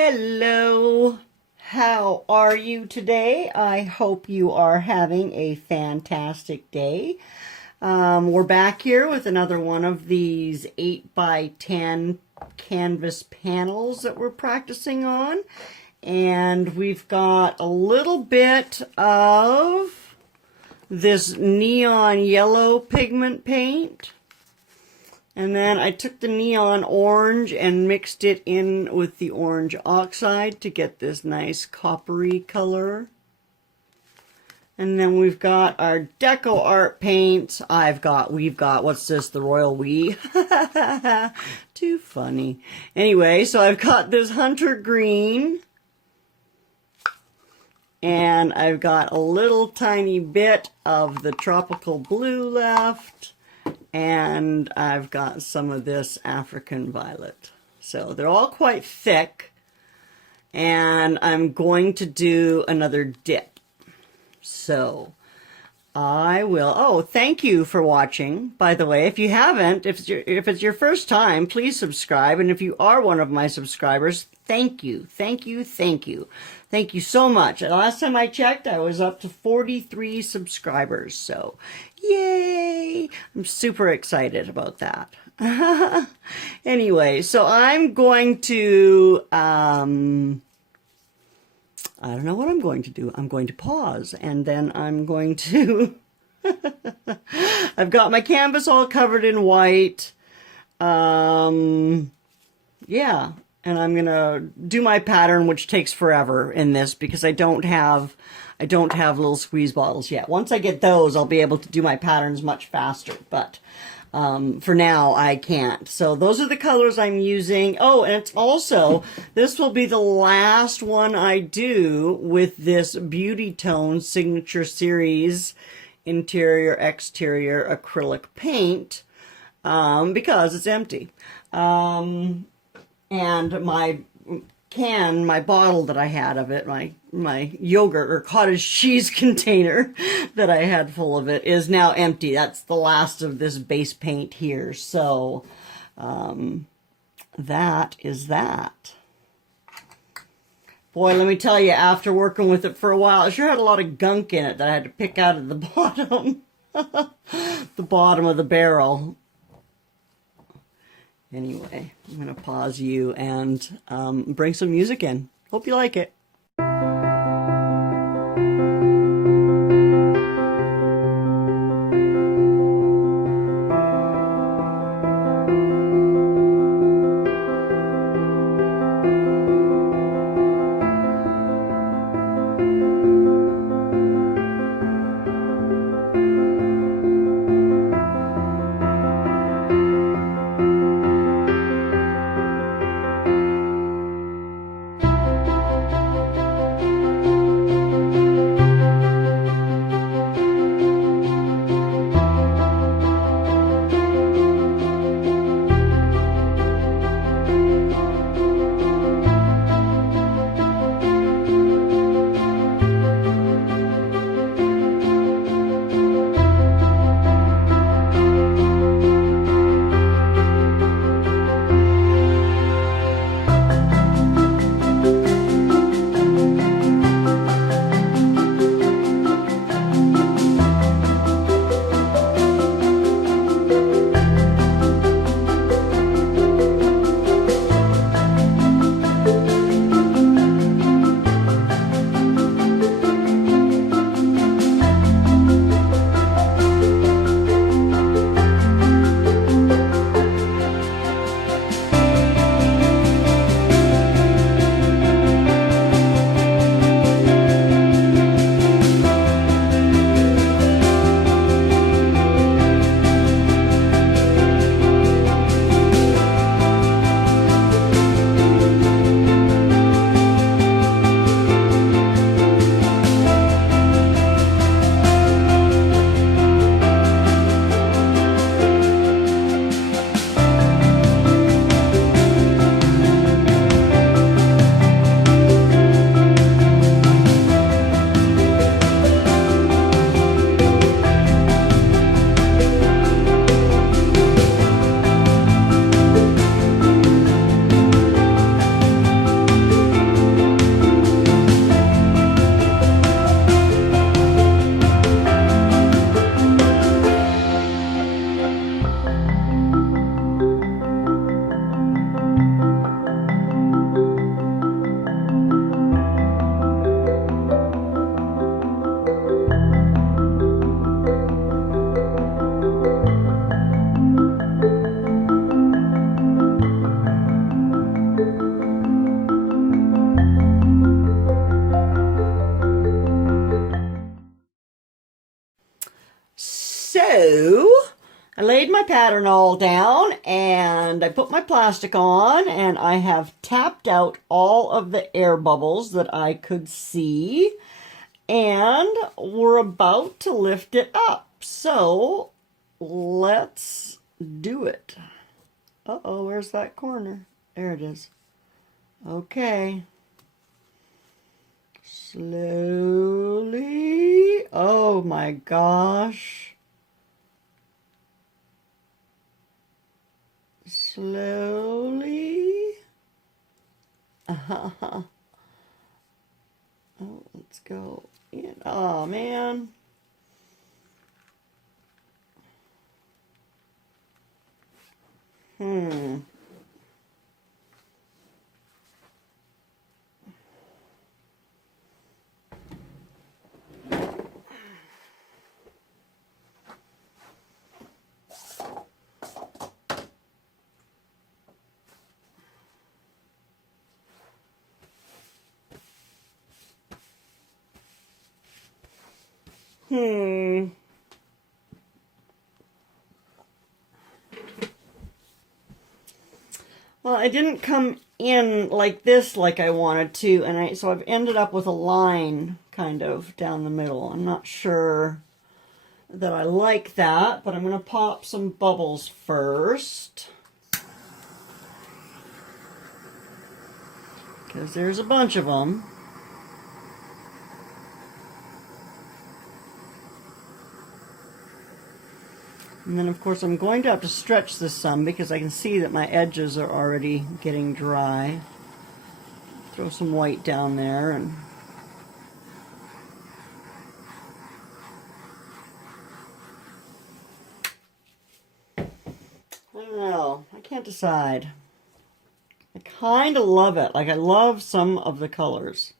Hello, how are you today? I hope you are having a fantastic day. We're back here with another one of these 8x10 canvas panels that we're practicing on. And we've got a little bit of this neon yellow pigment paint. And then I took the neon orange and mixed it in with the orange oxide to get this nice coppery color. And then we've got our DecoArt paints. We've got, what's this, the Royal We? Too funny. Anyway, so I've got this hunter green. And I've got a little tiny bit of the tropical blue left. And I've got some of this African violet. So they're all quite thick. And I'm going to do another dip. So I will, oh, thank you for watching. By the way, if you haven't, if it's your first time, please subscribe. And if you are one of my subscribers, thank you, thank you, thank you. Thank you so much. And last time I checked, I was up to 43 subscribers. So, yay! I'm super excited about that. Anyway, so I'm going to, I don't know what I'm going to do. I'm going to pause, and then I'm going to, I've got my canvas all covered in white. Yeah. And I'm gonna do my pattern, which takes forever in this because I don't have little squeeze bottles yet. Once I get those, I'll be able to do my patterns much faster. But for now, I can't. So those are the colors I'm using. Oh, and it's also, this will be the last one I do with this Beauty Tone Signature Series interior exterior acrylic paint because it's empty. And my bottle that I had of it, my yogurt or cottage cheese container that I had full of it is now empty. That's the last of this base paint here. So that is that. Boy, let me tell you, after working with it for a while, it sure had a lot of gunk in it that I had to pick out of the bottom, the bottom of the barrel. Anyway, I'm going to pause you and bring some music in. Hope you like it. my pattern all down, and I put my plastic on, and I have tapped out all of the air bubbles that I could see, and we're about to lift it up. So let's do it. Uh-oh, where's that corner? There it is. Okay. Slowly. Oh my gosh. Slowly. Oh, let's go in. Oh man. Well, I didn't come in like this like I wanted to, and so I've ended up with a line kind of down the middle. I'm not sure that I like that, but I'm going to pop some bubbles first, because there's a bunch of them. And then, of course, I'm going to have to stretch this some because I can see that my edges are already getting dry. Throw some white down there, and I don't know. I can't decide. I kind of love it. Like, I love some of the colors.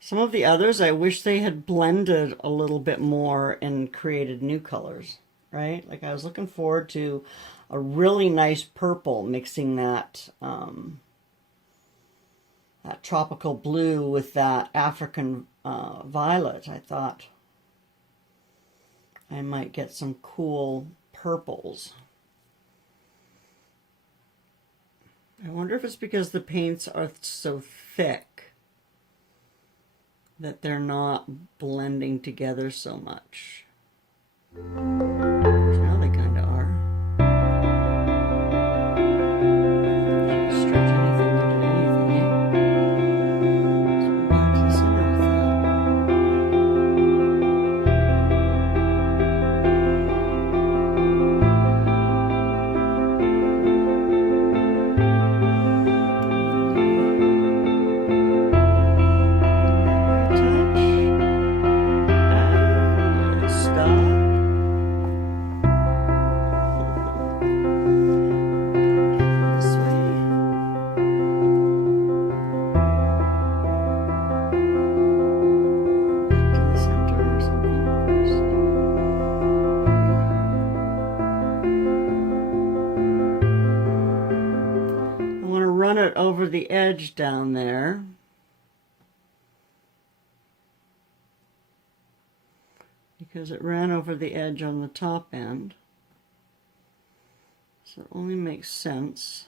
Some of the others, I wish they had blended a little bit more and created new colors, right? Like, I was looking forward to a really nice purple mixing that, that tropical blue with that African violet. I thought I might get some cool purples. I wonder if it's because the paints are so thick that they're not blending together so much. Now they kind of are. Can't stretch anything into anything, eh? Let's go back to the center with over the edge down there. Because it ran over the edge on the top end. So it only makes sense.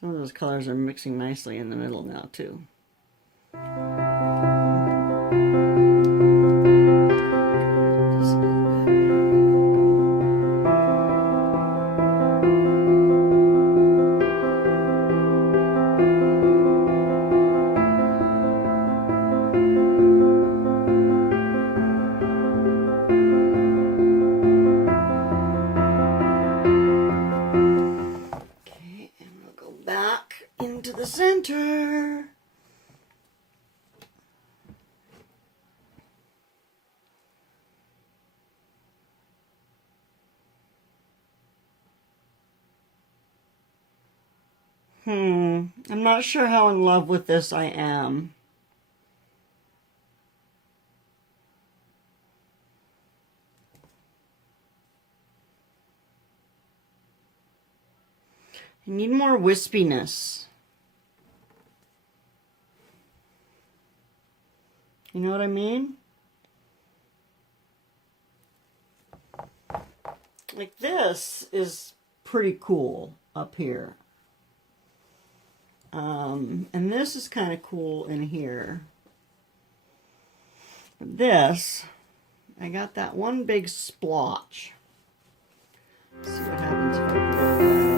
Some of those colors are mixing nicely in the middle now too. Center. I'm not sure how in love with this I am. I need more wispiness. You know what I mean? Like this is pretty cool up here. And this is kind of cool in here. This, I got that one big splotch. Let's see what happens if I blow that out.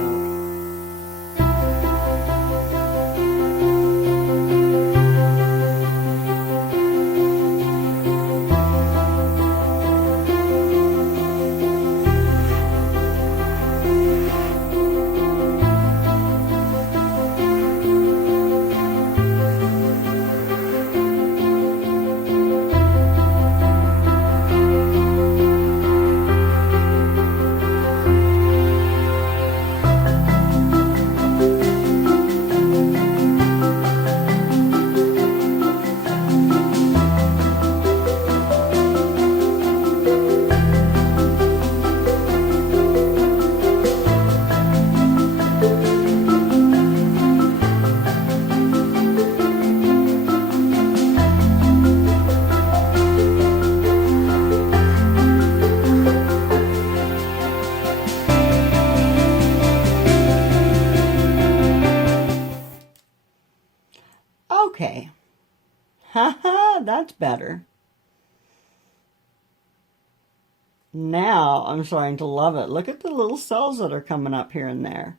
Okay. Haha, that's better. Now I'm starting to love it. Look at the little cells that are coming up here and there.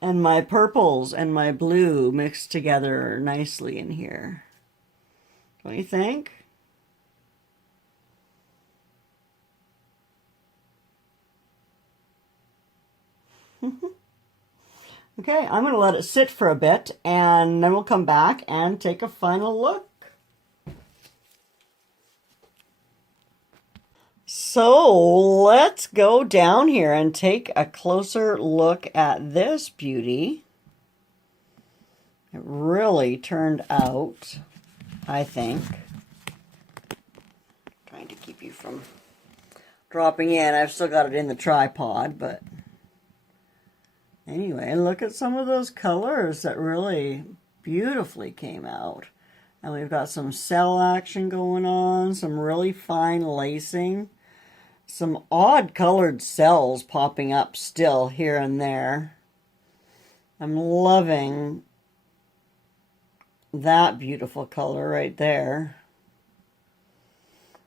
And my purples and my blue mixed together nicely in here. Don't you think? Okay, I'm going to let it sit for a bit, and then we'll come back and take a final look. So let's go down here and take a closer look at this beauty. It really turned out, I think. Trying to keep you from dropping in. I've still got it in the tripod, but anyway, look at some of those colors that really beautifully came out. And we've got some cell action going on, some really fine lacing, some odd colored cells popping up still here and there. I'm loving that beautiful color right there.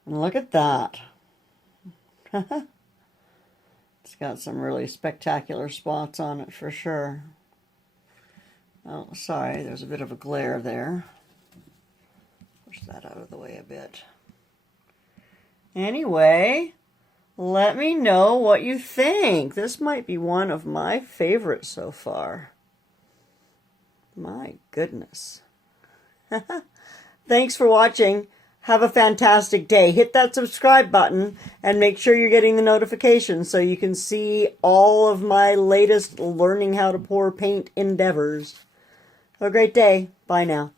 And look at that. It's got some really spectacular spots on it for sure. Oh, sorry, there's a bit of a glare there. Push that out of the way a bit. Anyway, let me know what you think. This might be one of my favorites so far. My goodness. Thanks for watching. Have a fantastic day. Hit that subscribe button and make sure you're getting the notifications so you can see all of my latest learning how to pour paint endeavors. Have a great day. Bye now.